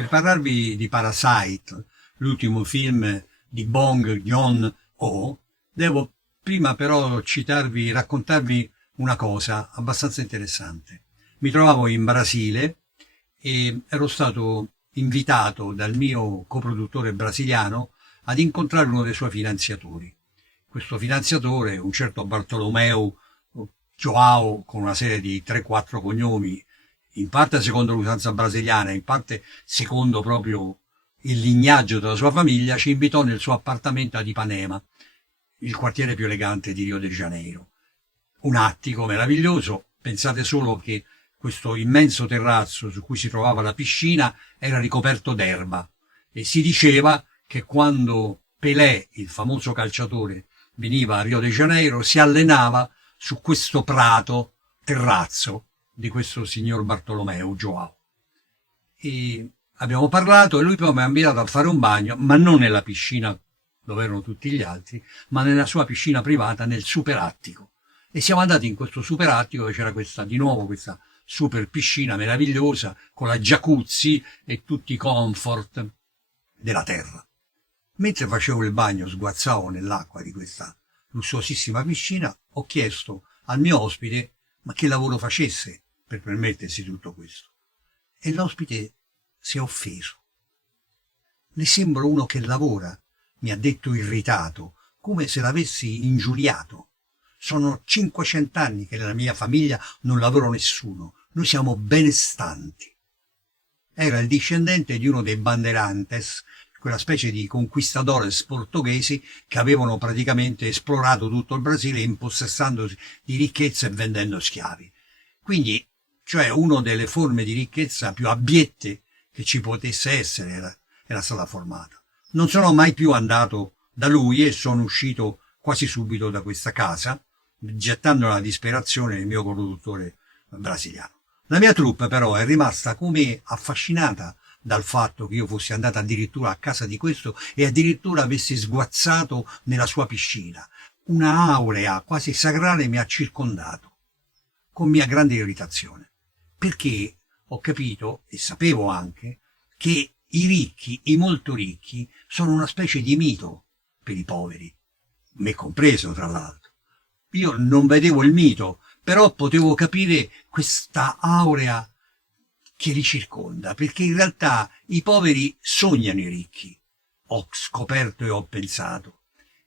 per parlarvi di Parasite, l'ultimo film di Bong Joon-ho, devo prima però raccontarvi una cosa abbastanza interessante. Mi trovavo in Brasile e ero stato invitato dal mio coproduttore brasiliano ad incontrare uno dei suoi finanziatori. Questo finanziatore, un certo Bartolomeu Joao, con una serie di 3-4 cognomi, in parte secondo l'usanza brasiliana, in parte secondo proprio il lignaggio della sua famiglia, ci invitò nel suo appartamento ad Ipanema, il quartiere più elegante di Rio de Janeiro. Un attico meraviglioso, pensate solo che questo immenso terrazzo su cui si trovava la piscina era ricoperto d'erba e si diceva che quando Pelé, il famoso calciatore, veniva a Rio de Janeiro si allenava su questo prato terrazzo di questo signor Bartolomeo Joao. E abbiamo parlato e lui poi mi ha invitato a fare un bagno, ma non nella piscina dove erano tutti gli altri, ma nella sua piscina privata nel superattico. E siamo andati in questo superattico dove c'era di nuovo questa super piscina meravigliosa con la jacuzzi e tutti i comfort della terra. Mentre facevo il bagno, sguazzavo nell'acqua di questa lussuosissima piscina, ho chiesto al mio ospite ma che lavoro facesse per permettersi tutto questo. E l'ospite si è offeso. Le sembro uno che lavora, mi ha detto irritato, come se l'avessi ingiuriato. Sono 500 anni che nella mia famiglia non lavora nessuno, noi siamo benestanti. Era il discendente di uno dei Bandeirantes, quella specie di conquistadores portoghesi che avevano praticamente esplorato tutto il Brasile impossessandosi di ricchezze e vendendo schiavi. Quindi, cioè, una delle forme di ricchezza più abiette che ci potesse essere era stata formata. Non sono mai più andato da lui e sono uscito quasi subito da questa casa, gettando la disperazione il mio produttore brasiliano. La mia troupe però è rimasta come affascinata dal fatto che io fossi andato addirittura a casa di questo e addirittura avessi sguazzato nella sua piscina. Una aurea quasi sacrale mi ha circondato, con mia grande irritazione, perché ho capito e sapevo anche che i ricchi, i molto ricchi, sono una specie di mito per i poveri, me compreso tra l'altro. Io non vedevo il mito, però potevo capire questa aurea che li circonda, perché in realtà i poveri sognano i ricchi, ho scoperto e ho pensato.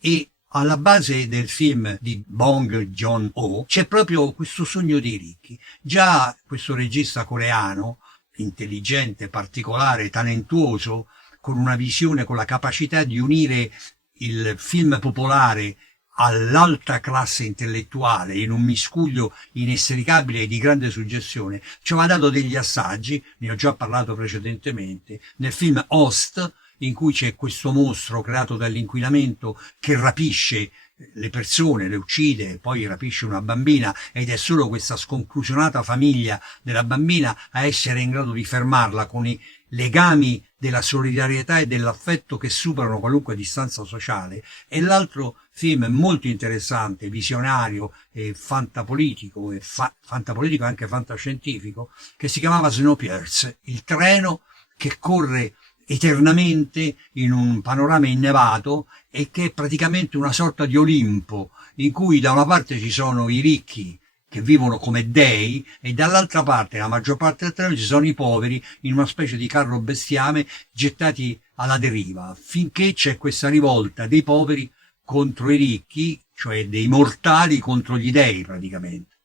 E alla base del film di Bong Joon-ho c'è proprio questo sogno dei ricchi. Già questo regista coreano, intelligente, particolare, talentuoso, con una visione, con la capacità di unire il film popolare all'alta classe intellettuale in un miscuglio inestricabile e di grande suggestione, ci aveva dato degli assaggi, ne ho già parlato precedentemente, nel film Host, in cui c'è questo mostro creato dall'inquinamento che rapisce le persone, le uccide, poi rapisce una bambina ed è solo questa sconclusionata famiglia della bambina a essere in grado di fermarla con i legami della solidarietà e dell'affetto che superano qualunque distanza sociale. E l'altro film molto interessante, visionario e fantapolitico e fantapolitico e anche fantascientifico, che si chiamava Snowpiercer, il treno che corre eternamente in un panorama innevato e che è praticamente una sorta di Olimpo in cui da una parte ci sono i ricchi che vivono come dei e dall'altra parte, la maggior parte del treno, ci sono i poveri in una specie di carro bestiame gettati alla deriva, finché c'è questa rivolta dei poveri contro i ricchi, cioè dei mortali contro gli dei praticamente.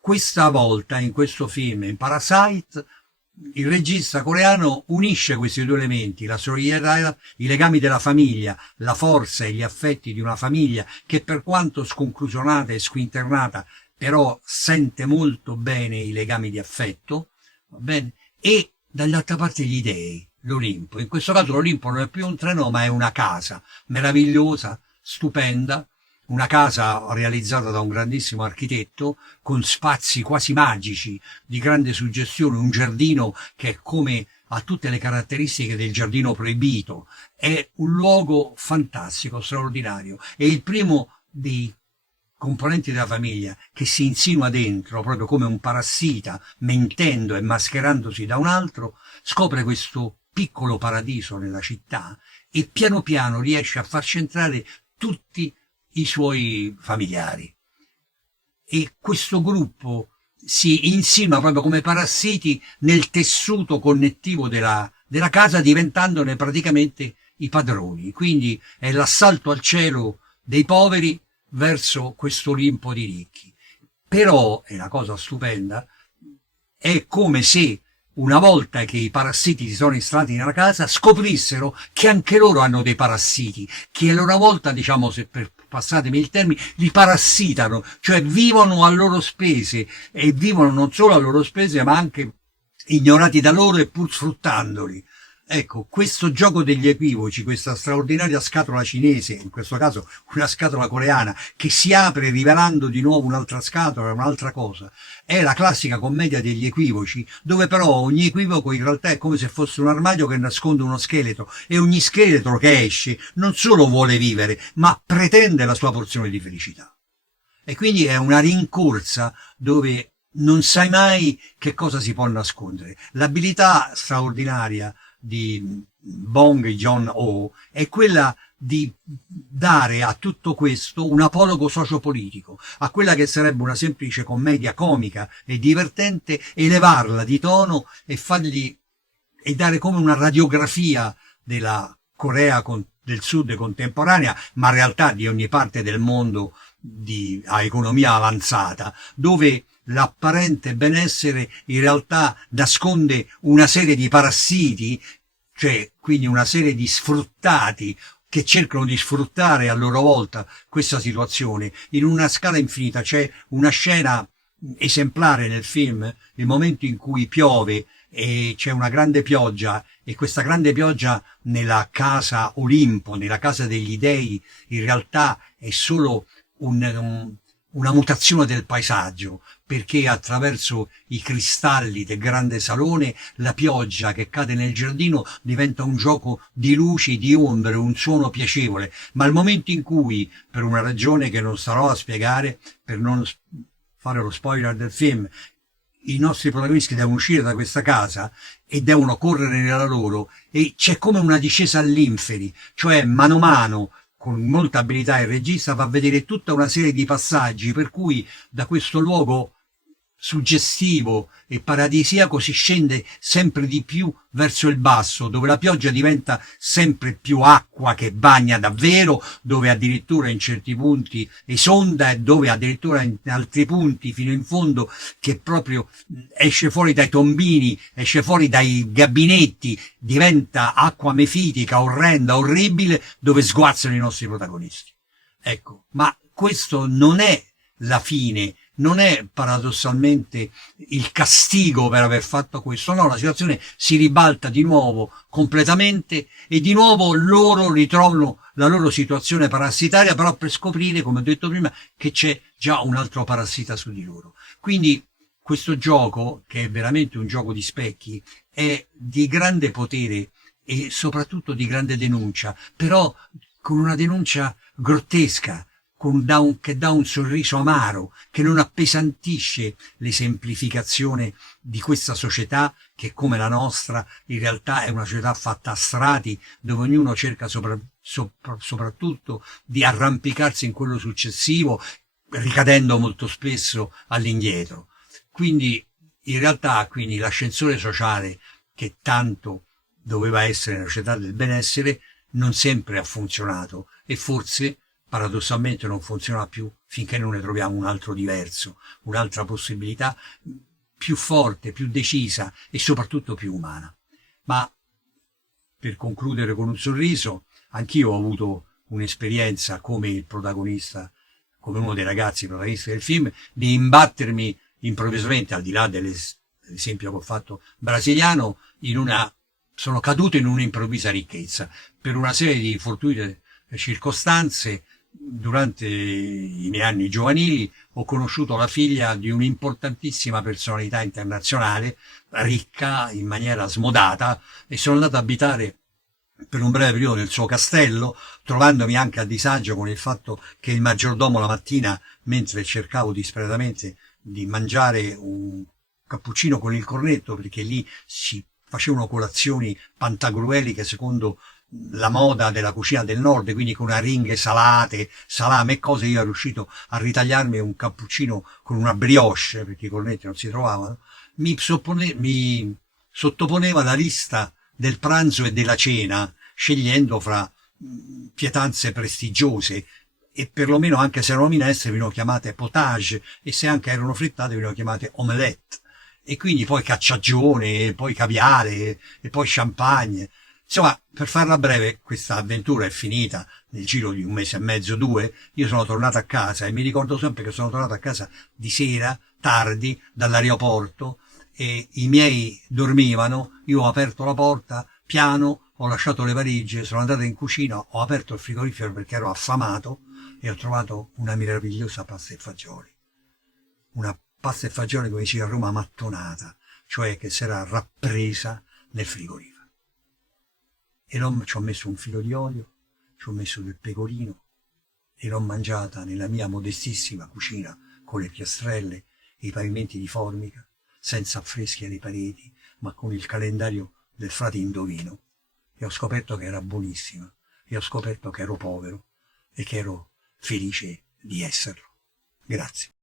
Questa volta in questo film, in Parasite, il regista coreano unisce questi due elementi, la solidarietà, i legami della famiglia, la forza e gli affetti di una famiglia che per quanto sconclusionata e squinternata però sente molto bene i legami di affetto, va bene? E dall'altra parte gli dei, l'Olimpo. In questo caso l'Olimpo non è più un treno ma è una casa meravigliosa, stupenda, una casa realizzata da un grandissimo architetto con spazi quasi magici di grande suggestione, un giardino che è come ha tutte le caratteristiche del giardino proibito, è un luogo fantastico, straordinario, è il primo dei componenti della famiglia che si insinua dentro proprio come un parassita, mentendo e mascherandosi da un altro, scopre questo piccolo paradiso nella città e piano piano riesce a far centrare tutti i suoi familiari. E questo gruppo si insinua proprio come parassiti nel tessuto connettivo della casa, diventandone praticamente i padroni. Quindi è l'assalto al cielo dei poveri verso questo Olimpo di ricchi. Però, è la cosa stupenda, è come se una volta che i parassiti si sono installati nella casa, scoprissero che anche loro hanno dei parassiti, che a loro volta, diciamo, se per passatemi il termine, li parassitano, cioè vivono a loro spese, e vivono non solo a loro spese, ma anche ignorati da loro e pur sfruttandoli. Ecco, questo gioco degli equivoci, questa straordinaria scatola cinese, in questo caso una scatola coreana, che si apre rivelando di nuovo un'altra scatola, un'altra cosa, è la classica commedia degli equivoci, dove però ogni equivoco in realtà è come se fosse un armadio che nasconde uno scheletro, e ogni scheletro che esce non solo vuole vivere, ma pretende la sua porzione di felicità. E quindi è una rincorsa dove non sai mai che cosa si può nascondere. L'abilità straordinaria di Bong Joon-ho è quella di dare a tutto questo un apologo sociopolitico, a quella che sarebbe una semplice commedia comica e divertente, elevarla di tono e e dare come una radiografia della Corea del Sud contemporanea, ma in realtà di ogni parte del mondo a economia avanzata, dove l'apparente benessere in realtà nasconde una serie di parassiti, cioè quindi una serie di sfruttati che cercano di sfruttare a loro volta questa situazione in una scala infinita. C'è una scena esemplare nel film, il momento in cui piove e c'è una grande pioggia, e questa grande pioggia nella casa Olimpo, nella casa degli dei, in realtà è solo una mutazione del paesaggio, perché attraverso i cristalli del grande salone la pioggia che cade nel giardino diventa un gioco di luci, di ombre, un suono piacevole. Ma il momento in cui, per una ragione che non starò a spiegare, per non fare lo spoiler del film, i nostri protagonisti devono uscire da questa casa e devono correre nella loro, e c'è come una discesa all'inferi, cioè mano a mano, con molta abilità, il regista fa vedere tutta una serie di passaggi per cui da questo luogo suggestivo e paradisiaco si scende sempre di più verso il basso, dove la pioggia diventa sempre più acqua che bagna davvero, dove addirittura in certi punti esonda, e dove addirittura in altri punti fino in fondo che proprio esce fuori dai tombini, esce fuori dai gabinetti, diventa acqua mefitica, orrenda, orribile, dove sguazzano i nostri protagonisti. Ecco, ma questo non è la fine, non è paradossalmente il castigo per aver fatto questo, no, la situazione si ribalta di nuovo completamente e di nuovo loro ritrovano la loro situazione parassitaria, però per scoprire, come ho detto prima, che c'è già un altro parassita su di loro. Quindi questo gioco, che è veramente un gioco di specchi, è di grande potere e soprattutto di grande denuncia, però con una denuncia grottesca, che dà un sorriso amaro, che non appesantisce l'esemplificazione di questa società che, come la nostra, in realtà è una società fatta a strati, dove ognuno cerca soprattutto di arrampicarsi in quello successivo, ricadendo molto spesso all'indietro. Quindi in realtà l'ascensore sociale, che tanto doveva essere una società del benessere, non sempre ha funzionato, e forse paradossalmente non funziona più finché non ne troviamo un altro diverso, un'altra possibilità più forte, più decisa e soprattutto più umana. Ma per concludere con un sorriso, anch'io ho avuto un'esperienza come il protagonista, come uno dei ragazzi protagonisti del film, di imbattermi improvvisamente, al di là dell'esempio che ho fatto brasiliano, sono caduto in un'improvvisa ricchezza per una serie di fortuite circostanze. Durante i miei anni giovanili ho conosciuto la figlia di un'importantissima personalità internazionale, ricca in maniera smodata, e sono andato ad abitare per un breve periodo nel suo castello, trovandomi anche a disagio con il fatto che il maggiordomo la mattina, mentre cercavo disperatamente di mangiare un cappuccino con il cornetto, perché lì si facevano colazioni pantagrueliche secondo la moda della cucina del nord, quindi con aringhe salate, salame e cose, io ero riuscito a ritagliarmi un cappuccino con una brioche, perché i cornetti non si trovavano, mi sottoponeva la lista del pranzo e della cena, scegliendo fra pietanze prestigiose, e perlomeno anche se erano minestre venivano chiamate potage, e se anche erano frittate venivano chiamate omelette, e quindi poi cacciagione, e poi caviale, e poi champagne. Insomma, per farla breve, questa avventura è finita nel giro di un mese e mezzo, due. Io sono tornato a casa e mi ricordo sempre che sono tornato a casa di sera, tardi, dall'aeroporto, e i miei dormivano, io ho aperto la porta, piano, ho lasciato le valigie, sono andato in cucina, ho aperto il frigorifero perché ero affamato e ho trovato una meravigliosa pasta e fagioli. Una pasta e fagioli, come si dice a Roma, mattonata, cioè che si era rappresa nel frigorifero. E ci ho messo un filo di olio, ci ho messo del pecorino e l'ho mangiata nella mia modestissima cucina con le piastrelle e i pavimenti di formica, senza affreschi alle pareti, ma con il calendario del frate Indovino. E ho scoperto che era buonissima, e ho scoperto che ero povero e che ero felice di esserlo. Grazie.